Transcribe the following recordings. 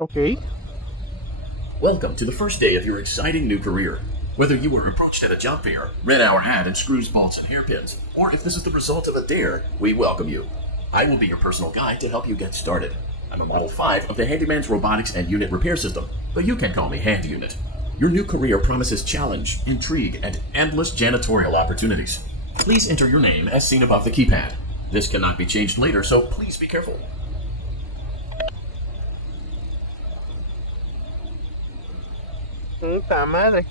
Ok. Welcome to the first day of your exciting new career. Whether you were approached at a job fair, red our hat and screws, bolts, and hairpins, or if this is the result of a dare, we welcome you. I will be your personal guide to help you get started. I'm a Model 5 of the Handyman's Robotics and Unit Repair System, but you can call me Hand Unit. Your new career promises challenge, intrigue, and endless janitorial opportunities. Please enter your name as seen above the keypad. This cannot be changed later, so please be careful. Puta madre.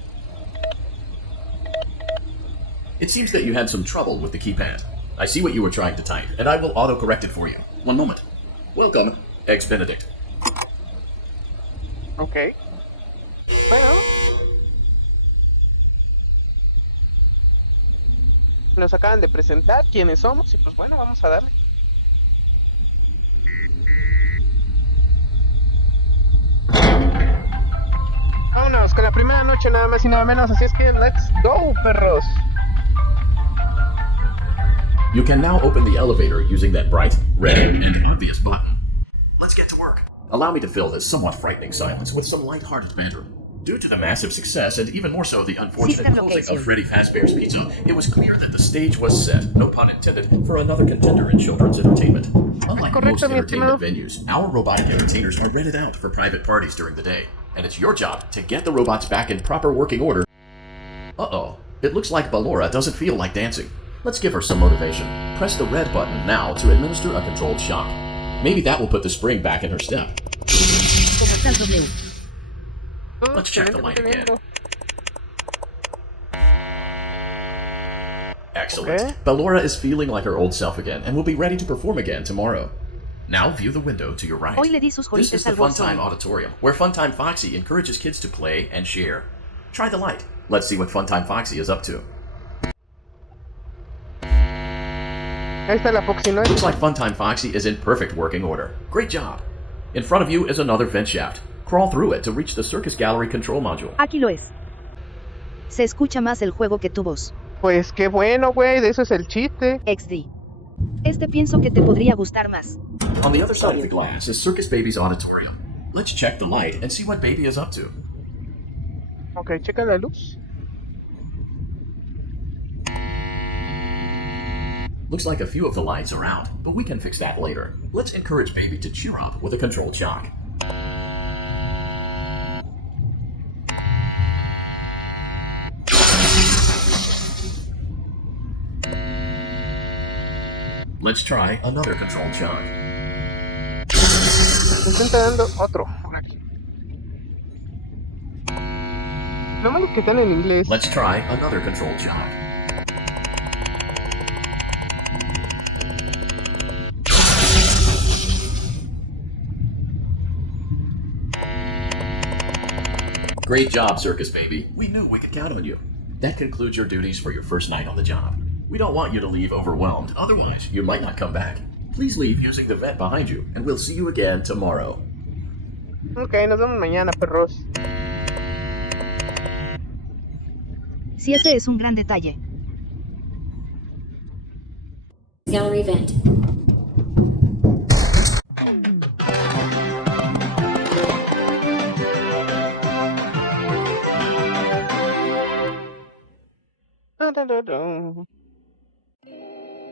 It seems that you had some trouble with the keypad. I see what you were trying to type, and I will auto-correct it for you. One moment. Welcome, Ex Benedict. Ok. Bueno. Nos acaban de presentar quiénes somos y pues bueno, vamos a darle. Vámonos con la primera noche nada más y nada menos, así es que let's go, perros. You can now open the elevator using that bright, red, and obvious button. Let's get to work. Allow me to fill this somewhat frightening silence with some light-hearted banter. Due to the massive success, and even more so the unfortunate closing of Freddy Fazbear's Pizza, it was clear that the stage was set, no pun intended, for another contender in children's entertainment. Unlike most entertainment venues, our robotic entertainers are rented out for private parties during the day, and it's your job to get the robots back in proper working order. Uh-oh, it looks like Ballora doesn't feel like dancing. Let's give her some motivation. Press the red button now to administer a controlled shock. Maybe that will put the spring back in her step. Let's check the light again. Excellent. Okay. Ballora is feeling like her old self again and will be ready to perform again tomorrow. Now view the window to your right. This is the Funtime Auditorium, where Funtime Foxy encourages kids to play and share. Try the light. Let's see what Funtime Foxy is up to. Ahí está la Foxy, ¿no? Looks like Funtime Foxy is in perfect working order. Great job. In front of you is another vent shaft. Crawl through it to reach the Circus Gallery control module. Aquí lo es. Se escucha más el juego que tu voz. Pues qué bueno, güey, de eso es el chiste. XD. Este pienso que te podría gustar más. On the other side of the glass is Circus Baby's auditorium. Let's check the light and see what Baby is up to. Ok, checa la luz. Looks like a few of the lights are out, but we can fix that later. Let's encourage Baby to cheer up with a controlled shock. Let's try another controlled shock. Intenta dando otro. Por aquí. Lo malo que están en inglés. Let's try another controlled shock. Great job, Circus Baby. We knew we could count on you. That concludes your duties for your first night on the job. We don't want you to leave overwhelmed, otherwise you might not come back. Please leave using the vent behind you, and we'll see you again tomorrow. Ok, nos vemos mañana, perros. Si este es un gran detalle. Gallery vent.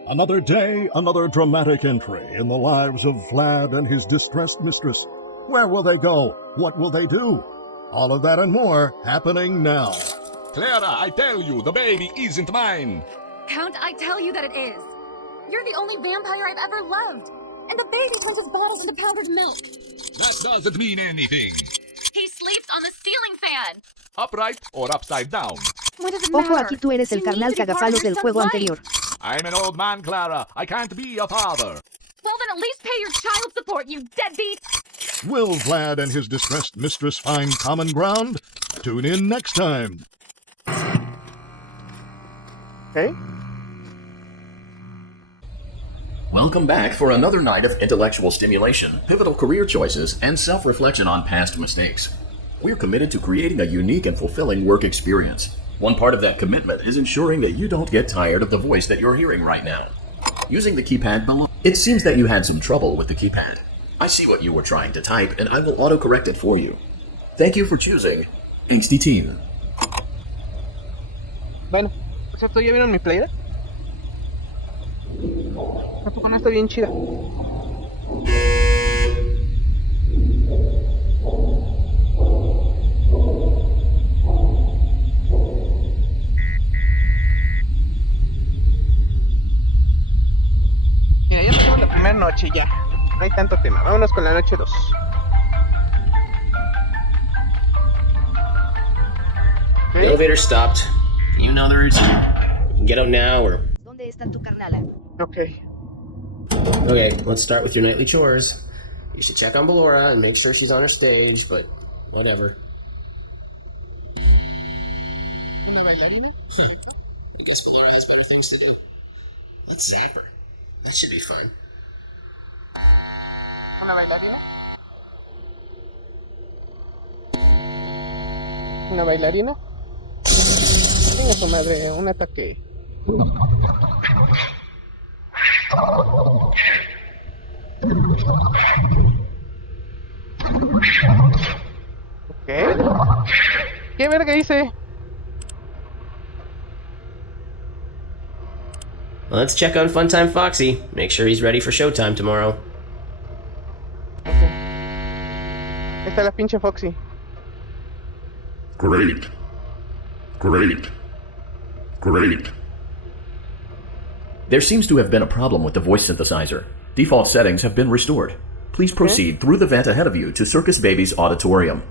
Another day, another dramatic entry in the lives of Vlad and his distressed mistress. Where will they go? What will they do? All of that and more happening now. Clara, I tell you, the baby isn't mine. Count, I tell you that it is. You're the only vampire I've ever loved. And the baby punches bottles into powdered milk. That doesn't mean anything. He sleeps on the ceiling fan. Upright or upside down? What does it Ojo, matter? aquí tú eres el You need carnal to be part of cagapalos your del son's juego life. anterior. I'm an old man, Clara. I can't be a father. Well, then at least pay your child support, you deadbeat. Will Vlad and his distressed mistress find common ground? Tune in next time. Ok. Welcome back for another night of intellectual stimulation, pivotal career choices, and self-reflection on past mistakes. We're committed to creating a unique and fulfilling work experience. One part of that commitment is ensuring that you don't get tired of the voice that you're hearing right now. Using the keypad below, it seems that you had some trouble with the keypad. I see what you were trying to type, and I will autocorrect it for you. Thank you for choosing Angsty Teen. Bueno, por cierto, ¿ya vieron mi playera? Tampoco no está bien chida. Mira, ya pasamos la primera noche ya. No hay tanto tema. Vámonos con la noche 2. The elevator stopped. You know the routine. You can get out now or... ¿Dónde está tu carnala? Ok. Okay, let's start with your nightly chores. You should check on Ballora and make sure she's on her stage, but whatever. ¿Una bailarina? Perfecto. I guess Ballora has better things to do. Let's zap her. That should be fun. ¿Una bailarina? ¿Una bailarina? Venga su madre, un ataque. Ok. ¿Qué verga hice? Well, let's check on Funtime Foxy. Make sure he's ready for showtime tomorrow. Okay. Esta es la pinche Foxy. Great. Great. Great. There seems to have been a problem with the voice synthesizer. Default settings have been restored. Please proceed through the vent ahead of you to Circus Baby's auditorium.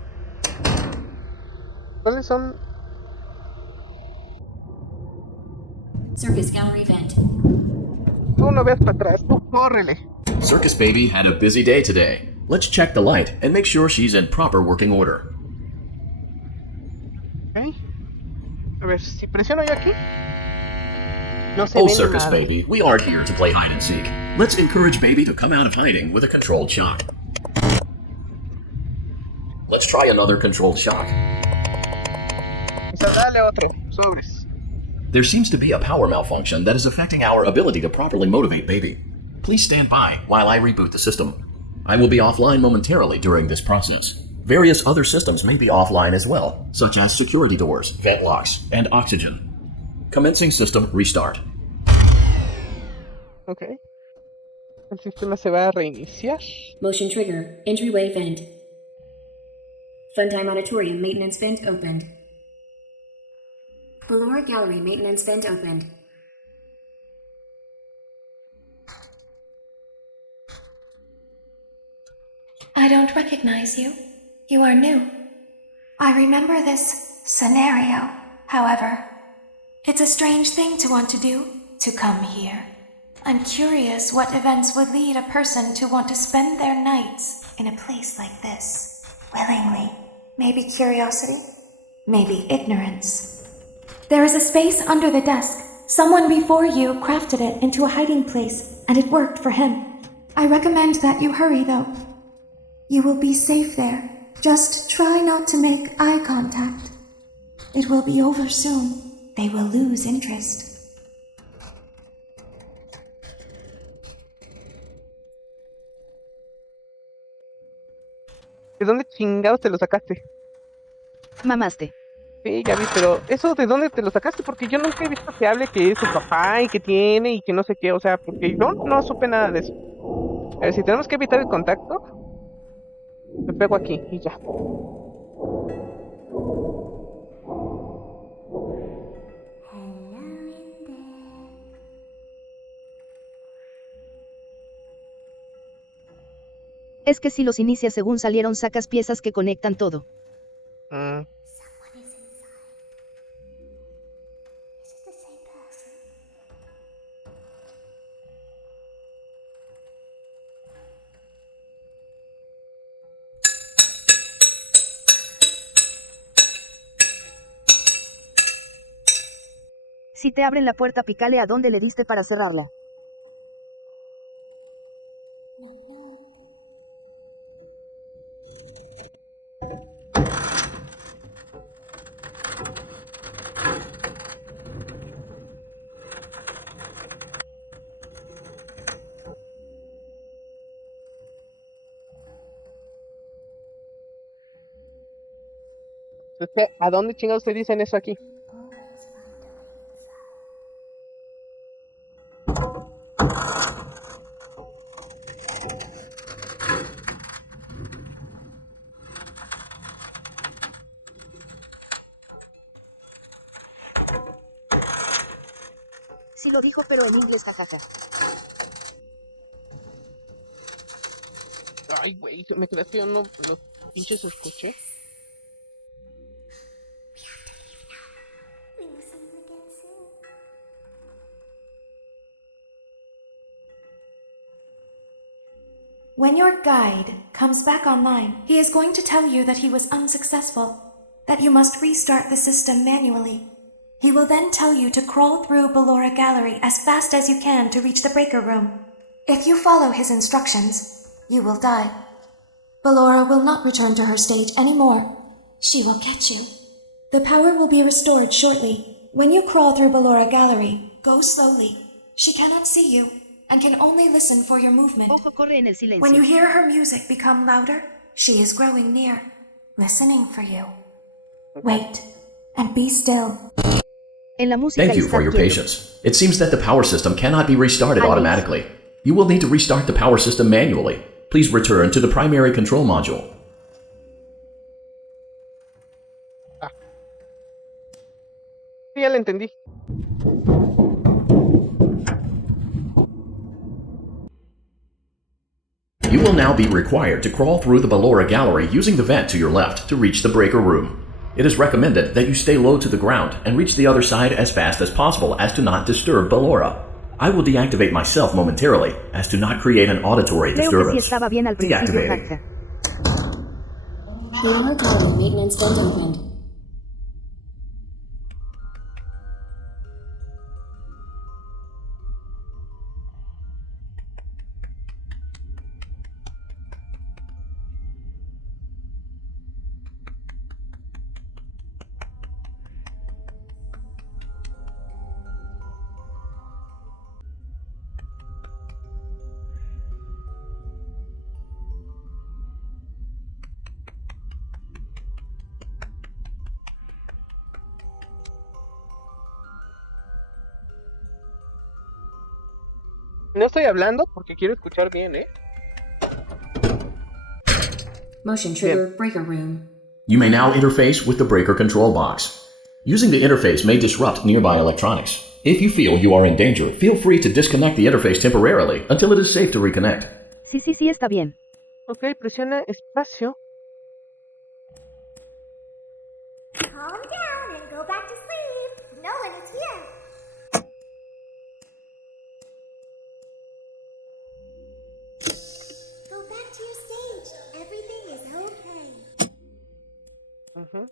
¿Cuáles son? Circus gallery vent. Tú no veas para atrás, tú córrele. Circus Baby had a busy day today. Let's check the light and make sure she's in proper working order. Ok. A ver, si presiono yo aquí. No se Oh, ve ni Circus madre. Baby, we aren't here to play hide and seek. Let's encourage Baby to come out of hiding with a controlled shock. Let's try another controlled shock. O sea, dale otro. Sobres. There seems to be a power malfunction that is affecting our ability to properly motivate Baby. Please stand by while I reboot the system. I will be offline momentarily during this process. Various other systems may be offline as well, such as security doors, vent locks, and oxygen. Commencing system restart. Ok. El sistema se va a reiniciar. Motion trigger. Entryway vent. Funtime auditorium maintenance vent opened. Ballora gallery maintenance vent opened. I don't recognize you. You are new. I remember this scenario, however. It's a strange thing to want to do, to come here. I'm curious what events would lead a person to want to spend their nights in a place like this. Willingly. Maybe curiosity? Maybe ignorance. There is a space under the desk. Someone before you crafted it into a hiding place, and it worked for him. I recommend that you hurry, though. You will be safe there. Just try not to make eye contact. It will be over soon. They will lose interest. ¿De dónde chingados te lo sacaste? Mamaste. Sí, ya vi, pero ¿eso de dónde te lo sacaste? Porque yo nunca he visto que hable que es su papá y que tiene y que no sé qué, o sea, porque yo no supe nada de eso. A ver, si tenemos que evitar el contacto, me pego aquí y ya. Es que si los inicias según salieron sacas piezas que conectan todo. Si te abren la puerta, pícale a donde le diste para cerrarla. ¿A dónde chingados te dicen eso aquí? Sí lo dijo, pero en inglés, jajaja. Ay, güey, me creas que yo no los pinches escuché. When your guide comes back online, he is going to tell you that he was unsuccessful, that you must restart the system manually. He will then tell you to crawl through Ballora Gallery as fast as you can to reach the breaker room. If you follow his instructions, you will die. Ballora will not return to her stage anymore. She will catch you. The power will be restored shortly. When you crawl through Ballora Gallery, go slowly. She cannot see you and can only listen for your movement. Ojo, corre en el silencio. When you hear her music become louder, she is growing near, listening for you. Wait, and be still. En la música Thank you for your patience. It seems that the power system cannot be restarted automatically. You will need to restart the power system manually. Please return to the primary control module. Sí, ya lo entendí. You will now be required to crawl through the Ballora Gallery using the vent to your left to reach the breaker room. It is recommended that you stay low to the ground and reach the other side as fast as possible as to not disturb Ballora. I will deactivate myself momentarily as to not create an auditory disturbance. Deactivating. Ballora Gallery maintenance vent opened. No estoy hablando porque quiero escuchar bien, ¿eh? Motion trigger breaker room. You may now interface with the breaker control box. Using the interface may disrupt nearby electronics. If you feel you are in danger, feel free to disconnect the interface temporarily until it is safe to reconnect. Sí, está bien. Ok, presiona espacio. Calm down and go back to sleep. No one is here. Go back to your stage. Everything is okay. Ujú.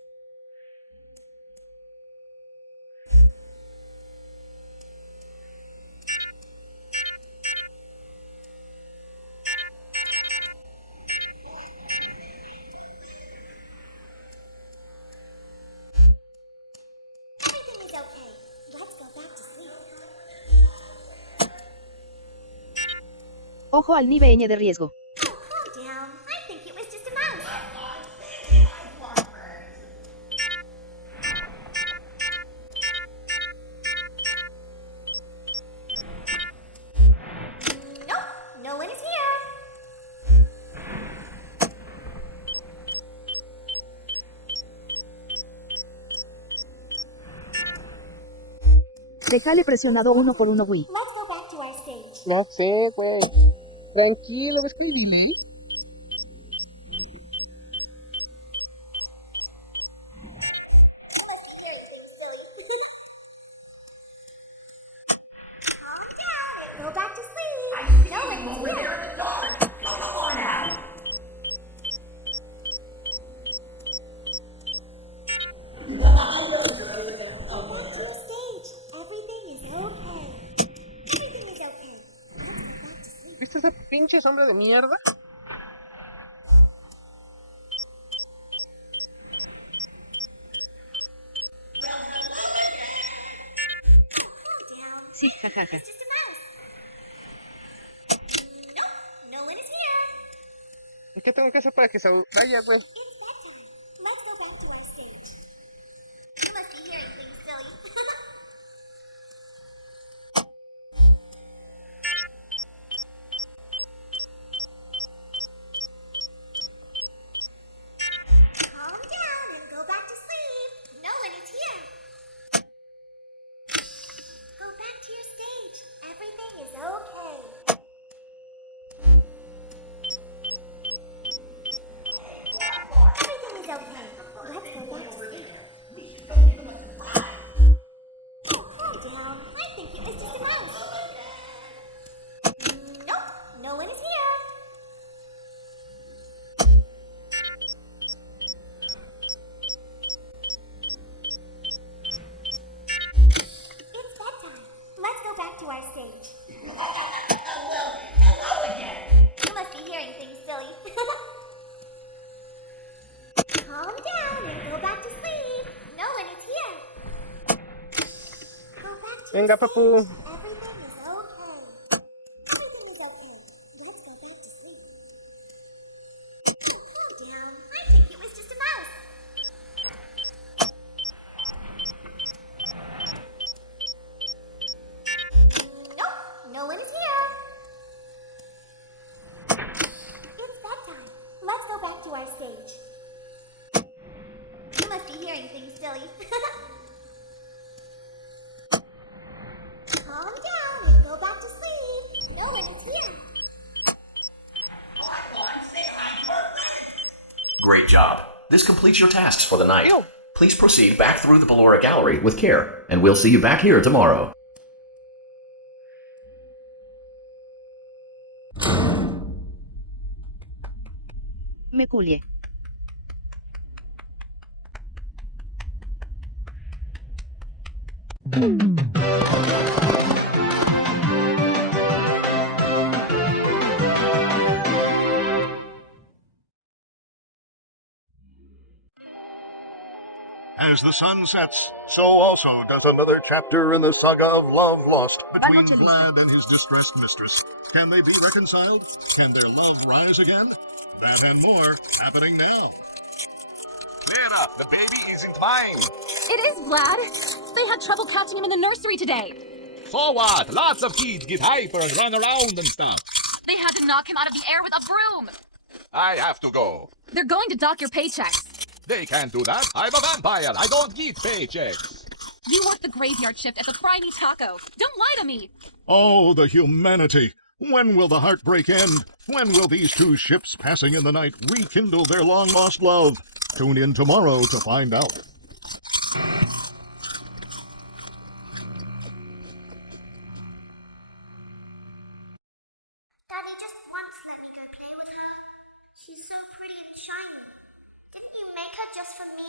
Everything is okay. Let's go back to sleep. Ojo al nivel de riesgo. Oh, calm down. I think it was just a mouse. Nope, no one is here. Déjale presionado uno por uno, Wii. Let's go back to our stage. No sé, güey. Tranquilo, ¿ves que el delay? Calm down and go back to sleep. No one is here. ¿Viste esa pinche sombra de mierda? Sí, jajaja. Just a mouse. Nope, no one is here. ¿Y qué tengo que hacer para que se vaya, güey? It's bedtime. Let's go back to our stage. You must be hearing things, silly. Calm down and go back to sleep. No one is here. Go back to your stage. Everything is okay. Everything is okay. Let's go back to sleep. Calm down. I think it was just a mouse. Nope, no one is here. It's bedtime. Let's go back to our stage. You must be hearing things, silly. Calm down and go back to sleep. No one is here. Go back to Venga, your papu. stage. Everything is okay. Everything is okay. Let's go back to sleep. Calm down. I think it was just a mouse. Nope, no one is here. It's bedtime. Let's go back to our stage. You must be hearing things, silly. Calm down and go back to sleep. No one is here. Great job. This completes your tasks for the night. Ew. Please proceed back through the Ballora Gallery with care, and we'll see you back here tomorrow. Me culié. As the sun sets, so also does another chapter in the saga of love lost between Vlad and his distressed mistress. Can they be reconciled? Can their love rise again? That and more happening now. Clara, the baby isn't mine. It is Vlad. They had trouble catching him in the nursery today. So what? Lots of kids get hyper and run around and stuff. They had to knock him out of the air with a broom. I have to go. They're going to dock your paychecks. They can't do that. I'm a vampire. I don't get paychecks. You work the graveyard shift at the Primy Taco. Don't lie to me. Oh, the humanity! When will the heartbreak end? When will these two ships passing in the night rekindle their long-lost love? Tune in tomorrow to find out. Daddy just once let me go play with her. She's so pretty and shiny. Didn't you make her just for me?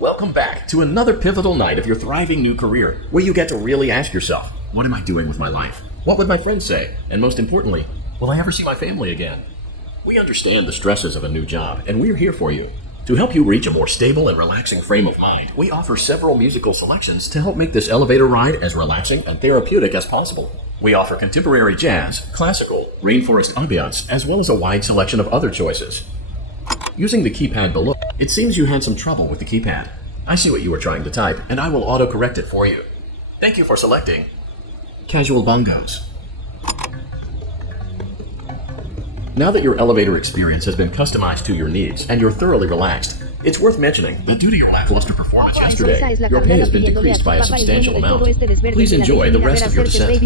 Welcome back to another pivotal night of your thriving new career, where you get to really ask yourself, what am I doing with my life? What would my friends say? And most importantly, will I ever see my family again? We understand the stresses of a new job, and we're here for you. To help you reach a more stable and relaxing frame of mind, we offer several musical selections to help make this elevator ride as relaxing and therapeutic as possible. We offer contemporary jazz, classical, rainforest ambiance, as well as a wide selection of other choices. Using the keypad below, it seems you had some trouble with the keypad. I see what you were trying to type, and I will auto-correct it for you. Thank you for selecting Casual Bongos. Now that your elevator experience has been customized to your needs and you're thoroughly relaxed, it's worth mentioning that due to your lackluster performance yesterday, your pay has been decreased by a substantial amount. Please enjoy the rest of your descent.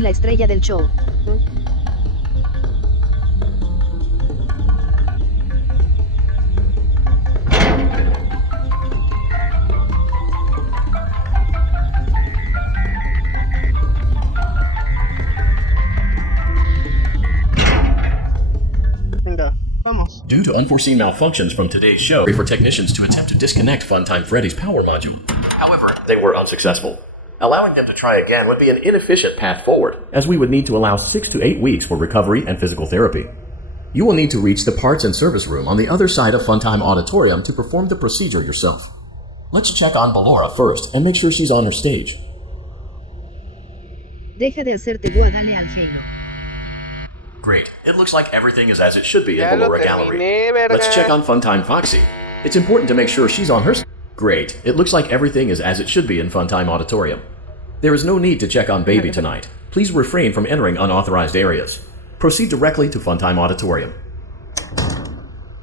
Venga, vamos. Due to unforeseen malfunctions from today's show, for technicians to attempt to disconnect Funtime Freddy's power module. However, they were unsuccessful. Allowing them to try again would be an inefficient path forward, as we would need to allow 6 to 8 weeks for recovery and physical therapy. You will need to reach the parts and service room on the other side of Funtime Auditorium to perform the procedure yourself. Let's check on Ballora first and make sure she's on her stage. Deja de hacerte gua, dale al Halo. Great. It looks like everything is as it should be in Ya lo Ballora Gallery. terminé, verga. Let's check on Funtime Foxy. It's important to make sure she's on her... Great. It looks like everything is as it should be in Funtime Auditorium. There is no need to check on Baby tonight. Please refrain from entering unauthorized areas. Proceed directly to Funtime Auditorium.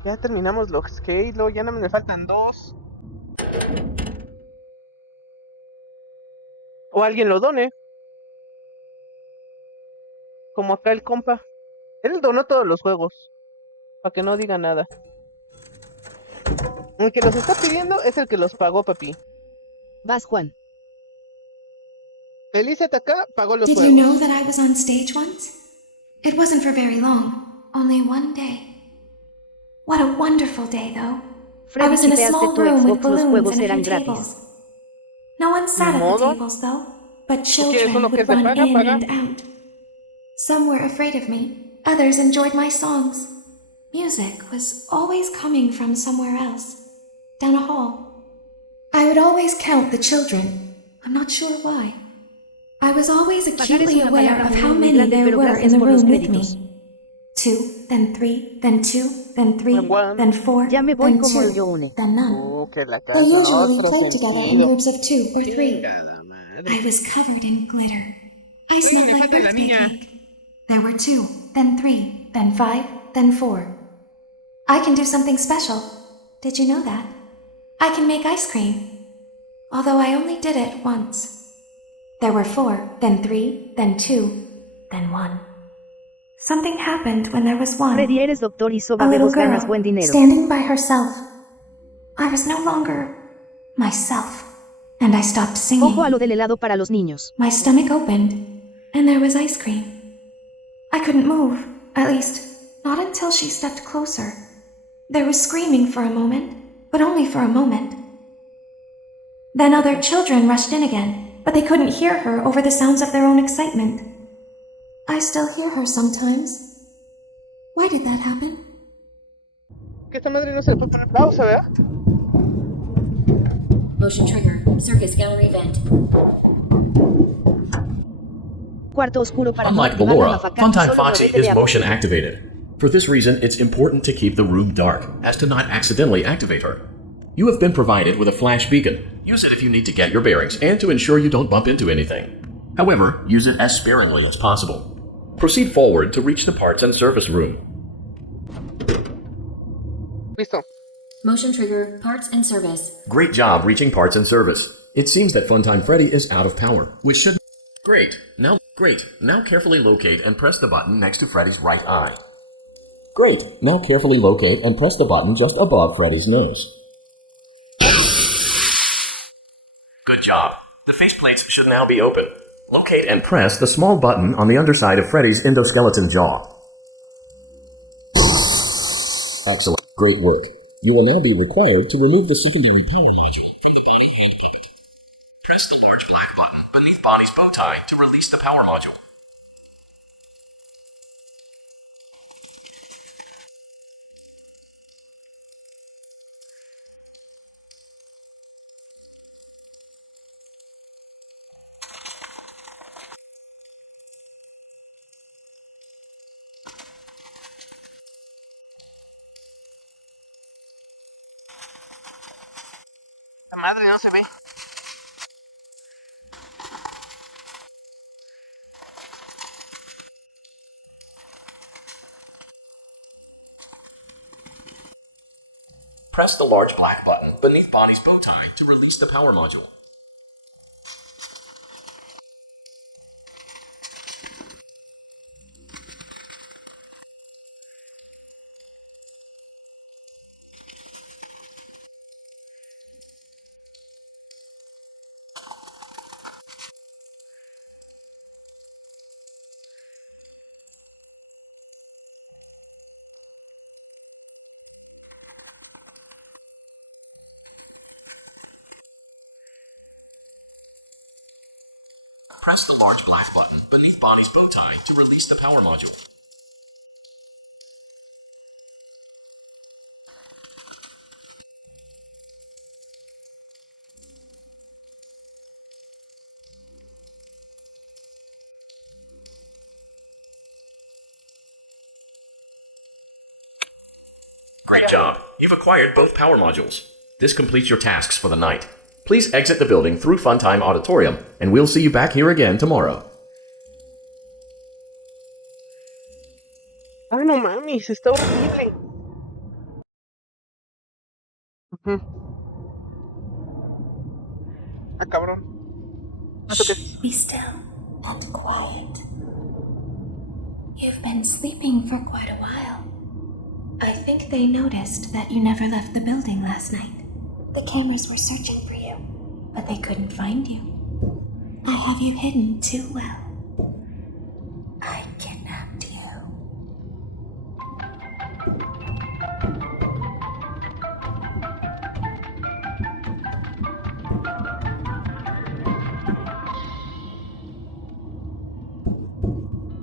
Ya terminamos los Halo, ya no me faltan 2. O alguien lo done. Como acá el compa. Él donó todos los juegos. Para que no diga nada. El que los está pidiendo es el que los pagó, papi. Vas, Juan. Elizabeth acá pagó los Did juegos. you know that I was on stage once? It wasn't for very long, only one day. What a wonderful day, though. I was in a small room with balloons and a few tables. No one sat at the tables, though, but children would run in and out. Some were afraid of me, others enjoyed my songs. Music was always coming from somewhere else, down a hall. I would always count the children. I'm not sure why. I was always acutely aware of how many there were in the room with me. 2, then 3, then 2, then 3, then 4, Ya me voy then como 2, then none. Que la They usually otro played together in sentido. groups of 2 or 3. Chingada madre. I was covered in glitter. I smelled me like falta la birthday niña. cake. There were 2, then 3, then 5, then 4. I can do something special. Did you know that? I can make ice cream. Although I only did it once. There were 4, then 3, then 2, then 1. Something happened when there was 1. Freddy, eres doctor y A sobre little vos ganas girl buen dinero. standing by herself. I was no longer myself, and I stopped singing. Ojo a lo del helado para los niños. My stomach opened, and there was ice cream. I couldn't move, at least, not until she stepped closer. There was screaming for a moment, but only for a moment. Then other children rushed in again, but they couldn't hear her over the sounds of their own excitement. I still hear her sometimes. Why did that happen? Que esta madre no se le puede poner pausa, ¿verdad? Motion trigger. Circus gallery vent. Cuarto oscuro para no Unlike activar la Ballora, mafaca, Funtime solo Foxy muévete is de a motion poco. activated. For this reason, it's important to keep the room dark, as to not accidentally activate her. You have been provided with a flash beacon. Use it if you need to get your bearings and to ensure you don't bump into anything. However, use it as sparingly as possible. Proceed forward to reach the parts and service room. Listo. Motion trigger. Parts and service. Great job reaching parts and service. It seems that Funtime Freddy is out of power, which should... Great. Now carefully locate and press the button next to Freddy's right eye. Great. Now carefully locate and press the button just above Freddy's nose. Good job. The faceplates should now be open. Locate and press the small button on the underside of Freddy's endoskeleton jaw. Excellent. Great work. You will now be required to remove the secondary power module from the body hand pocket. Press the large black button beneath body's bow tie to release the power module. La madre no se ve. Press the large black button beneath body's bow tie to release the power module. Press the large black button beneath body's bow tie to release the power module. acquired both power modules. This completes your tasks for the night. Please exit the building through Funtime Auditorium, and we'll see you back here again tomorrow. Ay, no mames, está horrible. Ujú. Ah, cabrón. Shh, be still and quiet. You've been sleeping for quite a while. I think they noticed that you never left the building last night. The cameras were searching for you, but they couldn't find you. I have you hidden too well. I kidnapped you.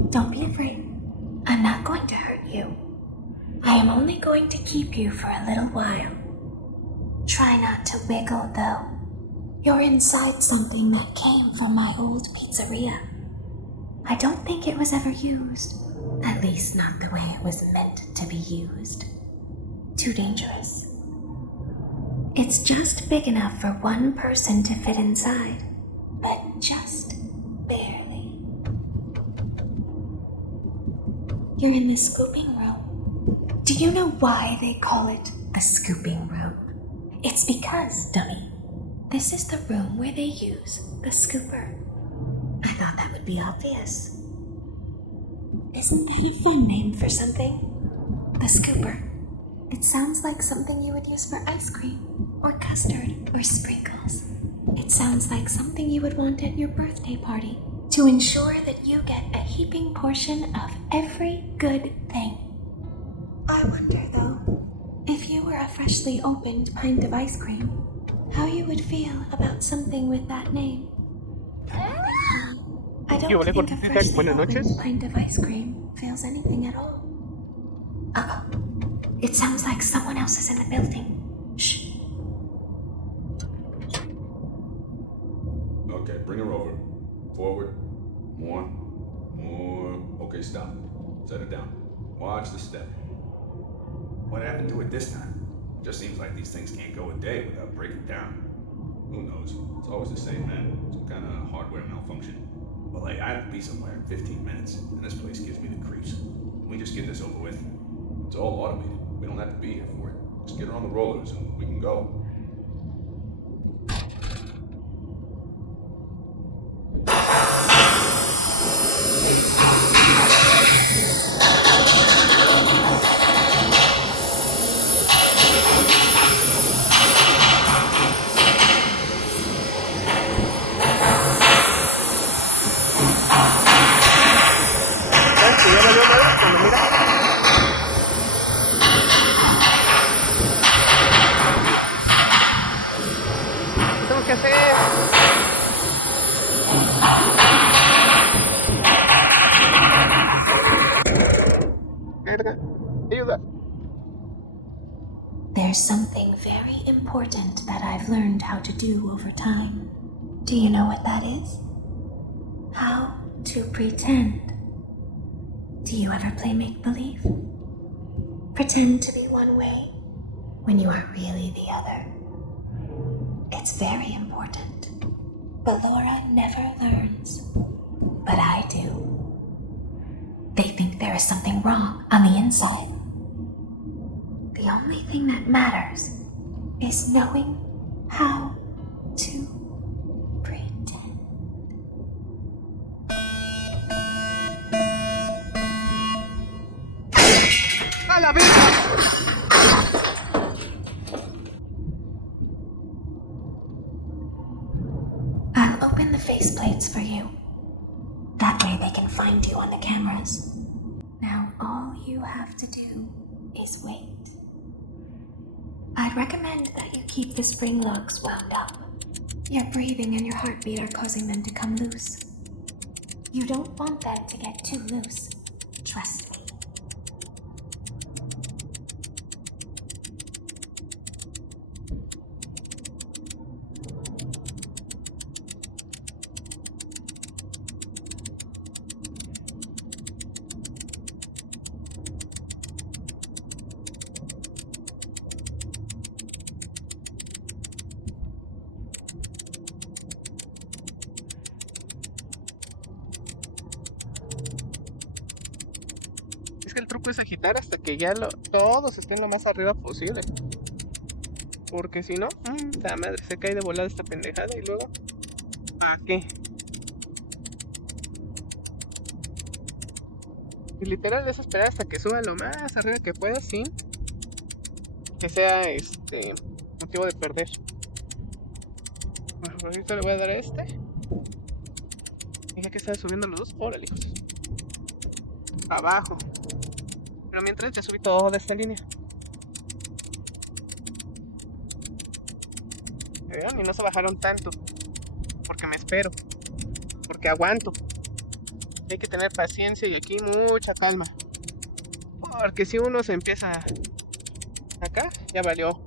Don't be afraid. I'm not going to hurt you. I am only going to keep you for a little while. Try not to wiggle, though. You're inside something that came from my old pizzeria. I don't think it was ever used. At least not the way it was meant to be used. Too dangerous. It's just big enough for one person to fit inside, but just barely. You're in the scooping room. Do you know why they call it the scooping room? It's because, dummy, this is the room where they use the scooper. I thought that would be obvious. Isn't that a fun name for something? The scooper. It sounds like something you would use for ice cream, or custard, or sprinkles. It sounds like something you would want at your birthday party, to ensure that you get a heaping portion of every good thing. I wonder, though, if you were a freshly opened pint of ice cream, how you would feel about something with that name. I don't think a freshly opened pint of ice cream feels anything at all. Uh-oh. It sounds like someone else is in the building. Shh. Okay, bring her over. Forward. More. Okay, stop. Set it down. Watch the step. What happened to it this time? Just seems like these things can't go a day without breaking down. Who knows? It's always the same, man. Some kind of hardware malfunction. Well, hey, I have to be somewhere in 15 minutes, and this place gives me the creeps. Can we just get this over with? It's all automated. We don't have to be here for it. Just get her on the rollers and we can go. Tengo que hacer. Verga, ayuda. There's something very important that I've learned how to do over time. Do you know what that is? How to pretend. Do you ever play make-believe? Pretend to be one way when you are really the other. It's very important. But Laura never learns. But I do. They think there is something wrong on the inside. The only thing that matters is knowing how to pretend. ¡A la verga! I'll open the faceplates for you. That way they can find you on the cameras. Now all you have to do is wait. I'd recommend that you keep the spring locks wound up. Your breathing and your heartbeat are causing them to come loose. You don't want them to get too loose. Trust me. Es que el truco es agitar hasta que ya todos estén lo más arriba posible. Porque si no, la madre, se cae de volada esta pendejada y luego... ¿A qué? Y literal es esperar hasta que suba lo más arriba que pueda sin que sea motivo de perder. Bueno, por ahorita le voy a dar a este. Y ya que está subiendo los dos, órale, hijos. Abajo. Pero mientras ya subí toda esta línea. ¿Vieron? Y no se bajaron tanto. Porque me espero. Porque aguanto. Hay que tener paciencia y aquí mucha calma. Porque si uno se empieza acá, ya valió.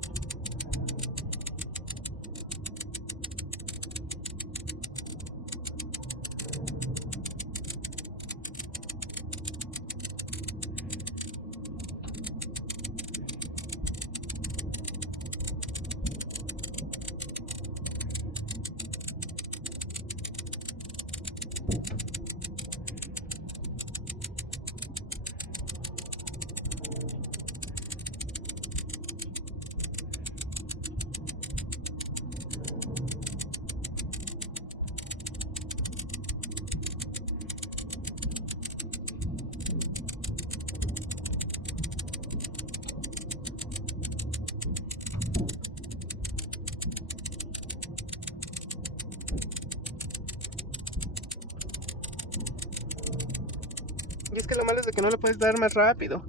Y es que lo malo es de que no le puedes dar más rápido.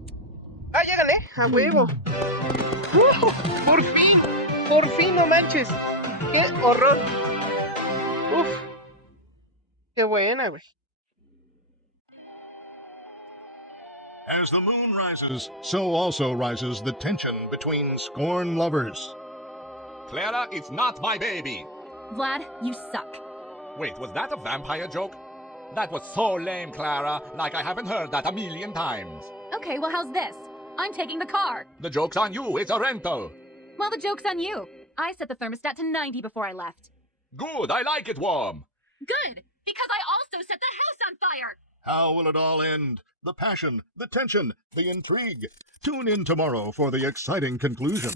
¡Ah, ya gané! ¡A huevo! ¡Por fin! ¡Por fin, no manches! ¡Qué horror! ¡Uf! ¡Qué buena, güey! As the moon rises, so also rises the tension between scorn lovers. Clara, it's not my baby! Vlad, you suck. Wait, was that a vampire joke? That was so lame, Clara. Like I haven't heard that a million times. Okay, well, how's this? I'm taking the car. The joke's on you. It's a rental. Well, the joke's on you. I set the thermostat to 90 before I left. Good. I like it warm. Good, because I also set the house on fire. How will it all end? The passion, the tension, the intrigue. Tune in tomorrow for the exciting conclusion.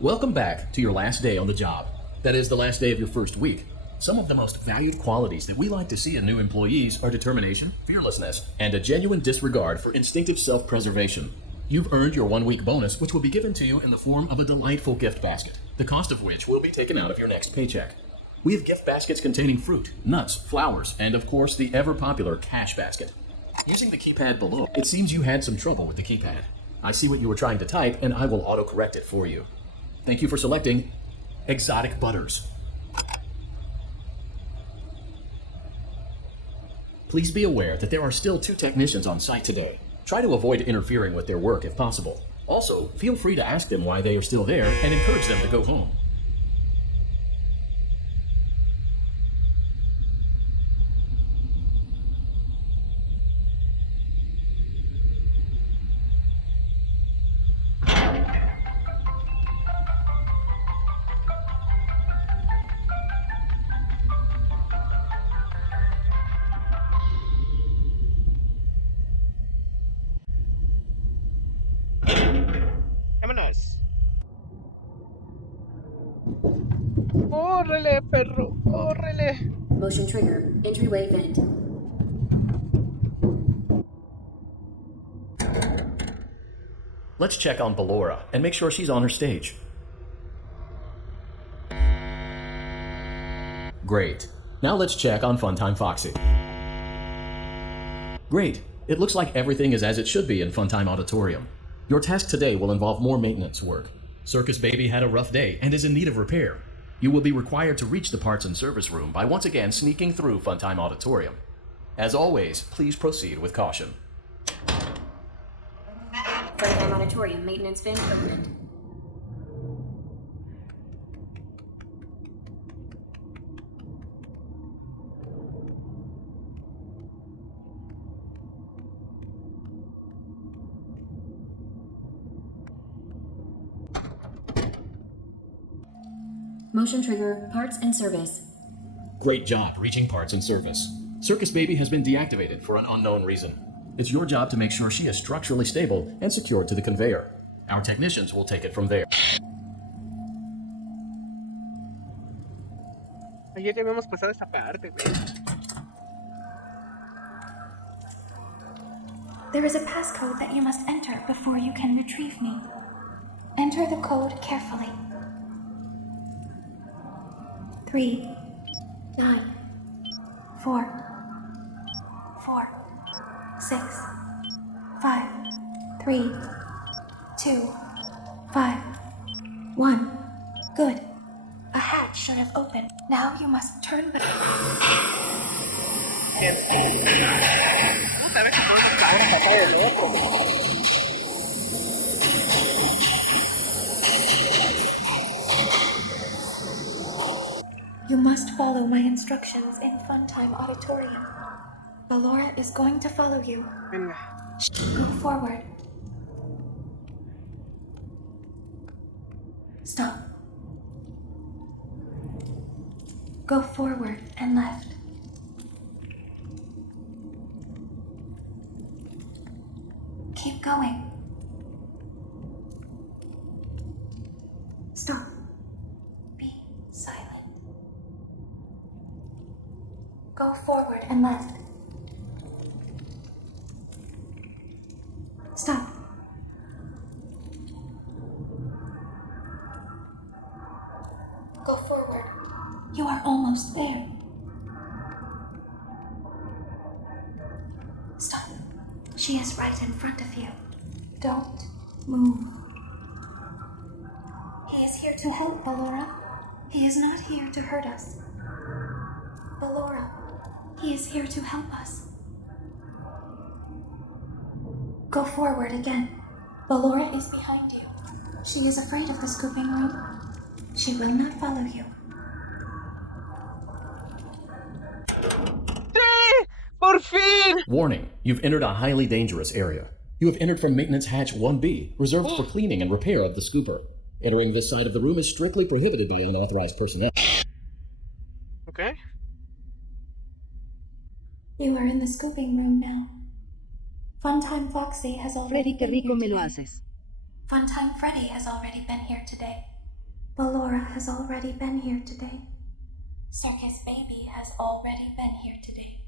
Welcome back to your last day on the job. That is, the last day of your first week. Some of the most valued qualities that we like to see in new employees are determination, fearlessness, and a genuine disregard for instinctive self-preservation. You've earned your 1-week bonus, which will be given to you in the form of a delightful gift basket, the cost of which will be taken out of your next paycheck. We have gift baskets containing fruit, nuts, flowers, and of course the ever-popular cash basket. Using the keypad below, it seems you had some trouble with the keypad. I see what you were trying to type, and I will auto-correct it for you. Thank you for selecting Exotic Butters. Please be aware that there are still 2 technicians on site today. Try to avoid interfering with their work if possible. Also, feel free to ask them why they are still there and encourage them to go home. Vámonos. ¡Córrele, perro! ¡Córrele! Motion trigger. Entryway vent. Let's check on Ballora and make sure she's on her stage. Great. Now let's check on Funtime Foxy. Great. It looks like everything is as it should be in Funtime Auditorium. Your task today will involve more maintenance work. Circus Baby had a rough day and is in need of repair. You will be required to reach the parts and service room by once again sneaking through Funtime Auditorium. As always, please proceed with caution. Funtime Auditorium maintenance vent opened. Motion trigger, parts and service. Great job reaching parts and service. Circus Baby has been deactivated for an unknown reason. It's your job to make sure she is structurally stable and secured to the conveyor. Our technicians will take it from there. Ayer ya habíamos pasado esa parte, güey. There is a passcode that you must enter before you can retrieve me. Enter the code carefully. 3, 9, 4, 4, 6, 5, 3, 2, 5, 1. Good. A hatch should have opened. Now you must turn the... You must follow my instructions in Funtime Auditorium. Ballora is going to follow you. Go forward. Stop. Go forward and left. Keep going. Stop. Be silent. Go forward and left. Stop. Go forward. You are almost there. Stop. She is right in front of you. Don't move. He is here to help, Ballora. He is not here to hurt us. Ballora, he is here to help us. Go forward again. Ballora is behind you. She is afraid of the scooping room. She will not follow you. ¡Por fin! Warning, you've entered a highly dangerous area. You have entered from Maintenance Hatch 1B, reserved for cleaning and repair of the scooper. Entering this side of the room is strictly prohibited by unauthorized personnel. Okay. You are in the scooping room now. Funtime Foxy has already Freddy, qué been rico here me lo today. haces. Funtime Freddy has already been here today. Ballora has already been here today. Circus Baby has already been here today.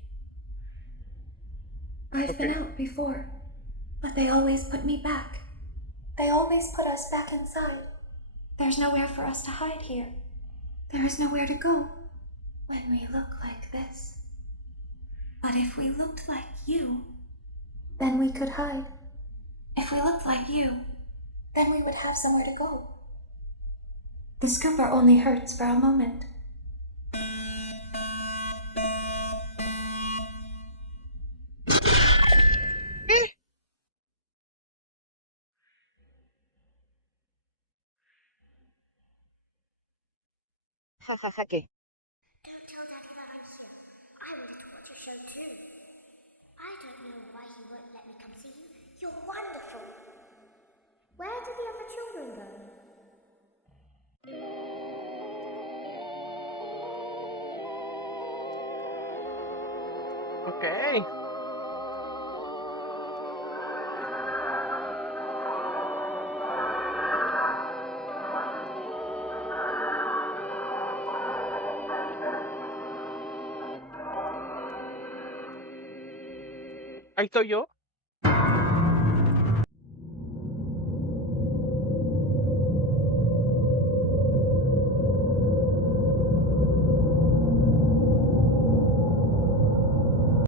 I've been out before, but they always put me back. They always put us back inside. There's nowhere for us to hide here. There is nowhere to go when we look like this. But if we looked like you, then we could hide. If we looked like you, then we would have somewhere to go. The scooper only hurts for a moment. Jajaja, ¿qué? Don't tell Daddy that I'm here. I wanted to watch a show too. I don't know why he won't let me come see you. You're wonderful. Where did the other children go? Okay. Ahí estoy yo.